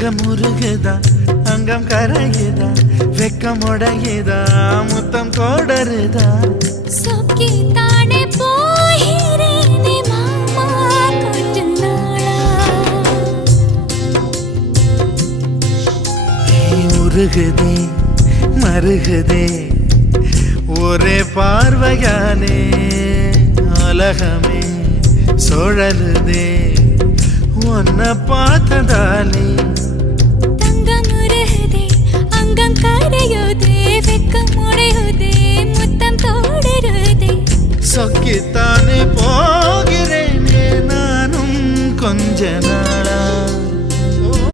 அங்கம் உருகுதா அங்கம் கரையுதா வெக்கம் உடையுதா முத்தம் கோடருதா சொக்கி தானே போகிறேனே மாமா கொஞ்ச நாளா உருகுதே மருகுதே ஒரே பார்வையானே உலகமே சுழலுதே உன்னை பார்த்ததாலே